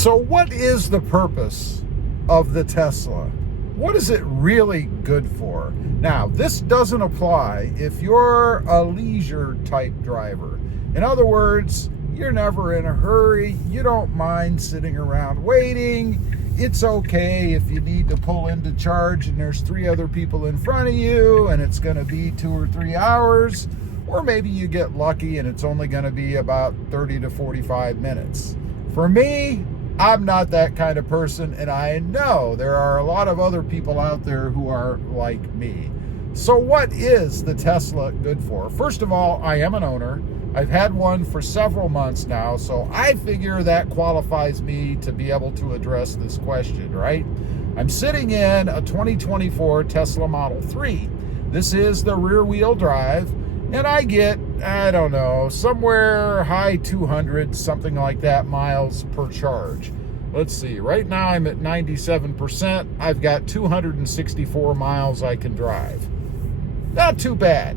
So what is the purpose of the Tesla? What is it really good for? Now, this doesn't apply if you're a leisure type driver. In other words, you're never in a hurry. You don't mind sitting around waiting. It's okay if you need to pull into charge and there's 3 other people in front of you and it's going to be 2 or 3 hours. Or maybe you get lucky and it's only going to be about 30 to 45 minutes. For me, I'm not that kind of person, and I know there are a lot of other people out there who are like me. So what is the Tesla good for? First of all, I am an owner. I've had one for several months now, so I figure that qualifies me to be able to address this question, right? I'm sitting in a 2024 Tesla Model 3. This is the rear-wheel drive, and I get, I don't know, somewhere high 200, something like that, miles per charge. Let's see, right now I'm at 97%. I've got 264 miles I can drive. Not too bad.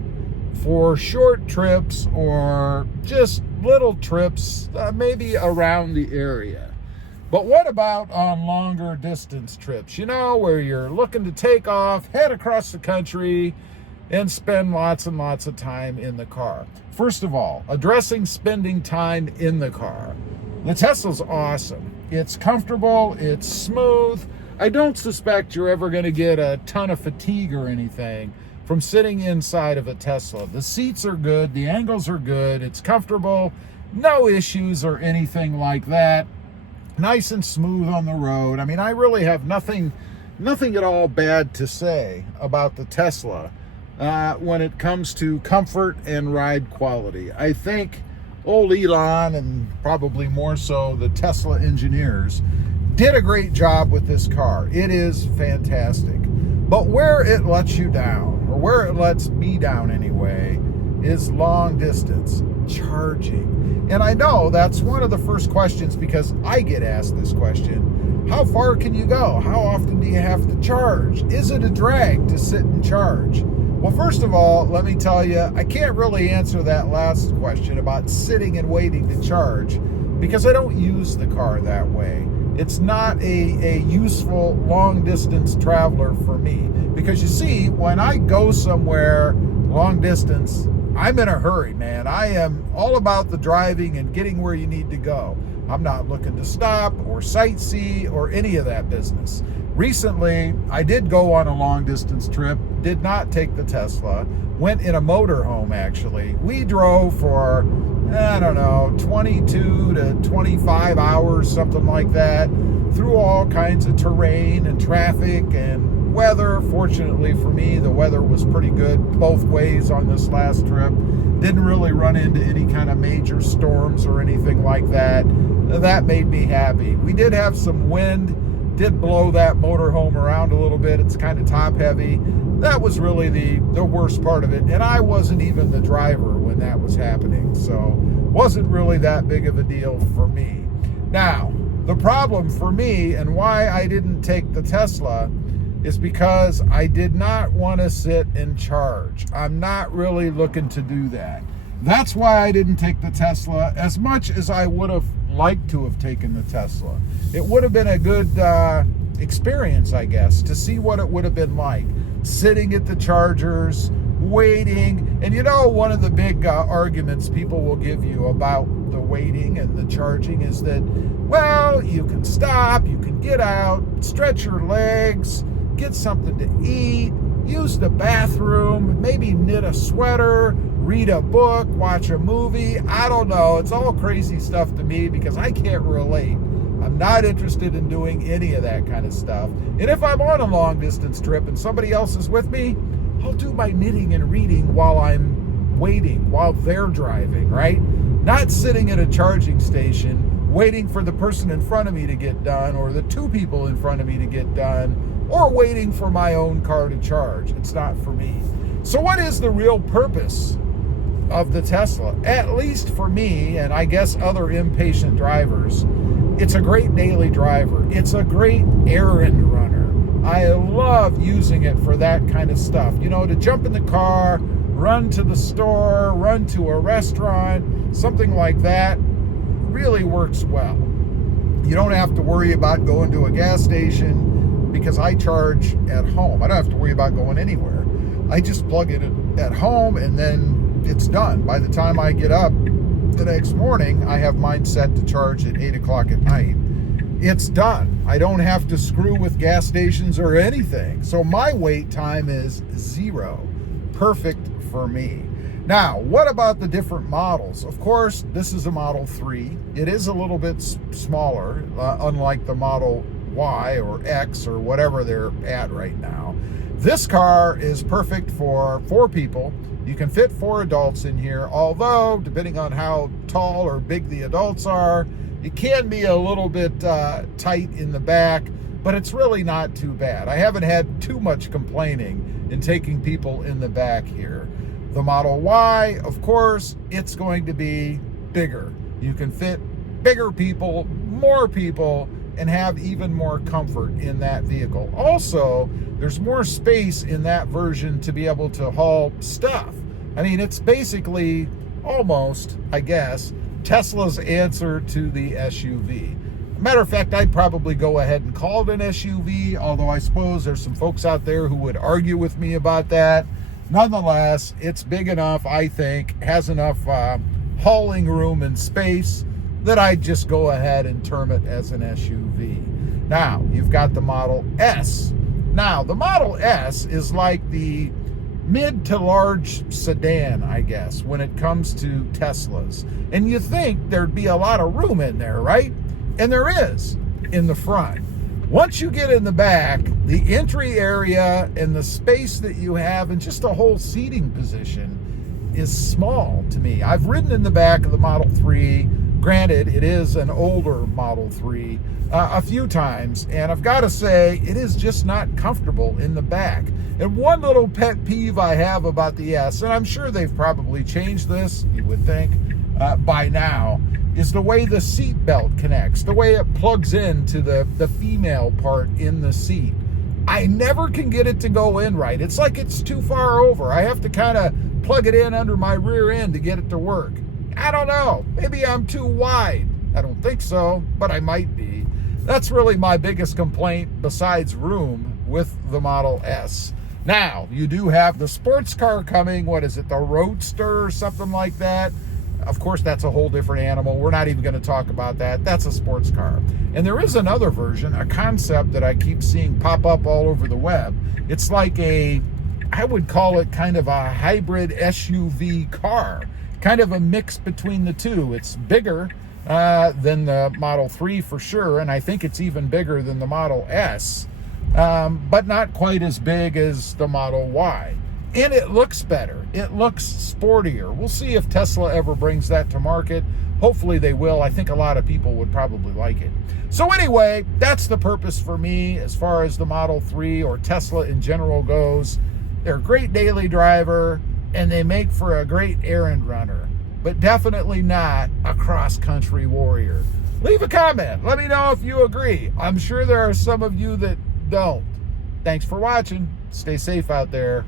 For short trips or just little trips, maybe around the area. But what about on longer distance trips? You know, where you're looking to take off, head across the country, and spend lots and lots of time in the car. First of all, addressing spending time in the car. The Tesla's awesome. It's comfortable, it's smooth. I don't suspect you're ever going to get a ton of fatigue or anything from sitting inside of a Tesla. The seats are good, the angles are good, it's comfortable, no issues or anything like that. Nice and smooth on the road. I mean, I really have nothing at all bad to say about the Tesla when it comes to comfort and ride quality. I think old Elon, and probably more so the Tesla engineers, did a great job with this car. It is fantastic. But where it lets you down, or where it lets me down anyway, is long distance charging. And I know that's one of the first questions, because I get asked this question. How far can you go? How often do you have to charge? Is it a drag to sit and charge? Well, first of all, let me tell you, I can't really answer that last question about sitting and waiting to charge, because I don't use the car that way. It's not a useful long distance traveler for me, because you see, when I go somewhere long distance, I'm in a hurry, man. I am all about the driving and getting where you need to go. I'm not looking to stop or sightsee or any of that business. Recently, I did go on a long distance trip, did not take the Tesla, went in a motorhome actually. We drove for, I don't know, 22 to 25 hours, something like that, through all kinds of terrain and traffic and weather. Fortunately for me, the weather was pretty good both ways on this last trip. Didn't really run into any kind of major storms or anything like that. That made me happy. We did have some wind, did blow that motorhome around a little bit. It's kind of top heavy. That was really the worst part of it. And I wasn't even the driver when that was happening. So wasn't really that big of a deal for me. Now, the problem for me and why I didn't take the Tesla is because I did not want to sit and charge. I'm not really looking to do that. That's why I didn't take the Tesla, as much as I would have liked to have taken the Tesla. It would have been a good experience, I guess, to see what it would have been like, sitting at the chargers, waiting. And you know, one of the big arguments people will give you about the waiting and the charging is that, well, you can stop, you can get out, stretch your legs, get something to eat, use the bathroom, maybe knit a sweater, read a book, watch a movie. I don't know. It's all crazy stuff to me because I can't relate. I'm not interested in doing any of that kind of stuff. And if I'm on a long distance trip and somebody else is with me, I'll do my knitting and reading while I'm waiting, while they're driving, right? Not sitting at a charging station, waiting for the person in front of me to get done, or the 2 people in front of me to get done, or waiting for my own car to charge. It's not for me. So what is the real purpose of the Tesla? At least for me, and I guess other impatient drivers, it's a great daily driver. It's a great errand runner. I love using it for that kind of stuff. You know, to jump in the car, run to the store, run to a restaurant, something like that, really works well. You don't have to worry about going to a gas station because I charge at home. I don't have to worry about going anywhere. I just plug it in at home and then it's done. By the time I get up the next morning, I have mine set to charge at 8 o'clock at night. It's done. I don't have to screw with gas stations or anything. So my wait time is 0. Perfect for me. Now, what about the different models? Of course, this is a Model 3. It is a little bit smaller, unlike the Model Y or X or whatever they're at right now. This car is perfect for 4 people. You can fit 4 adults in here, although, depending on how tall or big the adults are, it can be a little bit tight in the back, but it's really not too bad. I haven't had too much complaining in taking people in the back here. The Model Y, of course, it's going to be bigger. You can fit bigger people, more people, and have even more comfort in that vehicle. Also, there's more space in that version to be able to haul stuff. I mean, it's basically almost, I guess, Tesla's answer to the SUV. Matter of fact, I'd probably go ahead and call it an SUV, although I suppose there's some folks out there who would argue with me about that. Nonetheless, it's big enough, I think, has enough hauling room and space that I'd just go ahead and term it as an SUV. Now, you've got the Model S. Now, the Model S is like the mid to large sedan, I guess, when it comes to Teslas. And you think there'd be a lot of room in there, right? And there is in the front. Once you get in the back, the entry area and the space that you have and just a whole seating position is small to me. I've ridden in the back of the Model 3. Granted, it is an older Model 3 a few times, and I've got to say, it is just not comfortable in the back. And one little pet peeve I have about the S, and I'm sure they've probably changed this, you would think, by now, is the way the seat belt connects, the way it plugs into the female part in the seat. I never can get it to go in right. It's like it's too far over. I have to kind of plug it in under my rear end to get it to work. I don't know. Maybe I'm too wide. I don't think so, but I might be. That's really my biggest complaint besides room with the Model S. Now, you do have the sports car coming. What is it, the Roadster or something like that? Of course, that's a whole different animal. We're not even going to talk about that. That's a sports car. And there is another version, a concept that I keep seeing pop up all over the web. It's like I would call it kind of a hybrid SUV car, kind of a mix between the two. It's bigger than the Model 3 for sure, and I think it's even bigger than the Model S, but not quite as big as the Model Y. And it looks better. It looks sportier. We'll see if Tesla ever brings that to market. Hopefully they will. I think a lot of people would probably like it. So anyway, that's the purpose for me as far as the Model 3 or Tesla in general goes. They're a great daily driver, and they make for a great errand runner, but definitely not a cross-country warrior. Leave a comment. Let me know if you agree. I'm sure there are some of you that don't. Thanks for watching. Stay safe out there.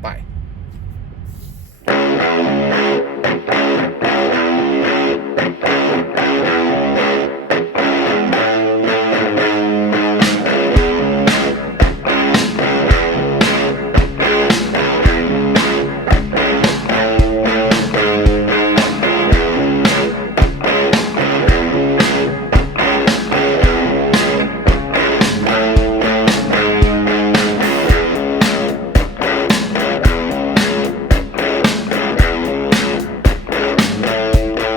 Bye.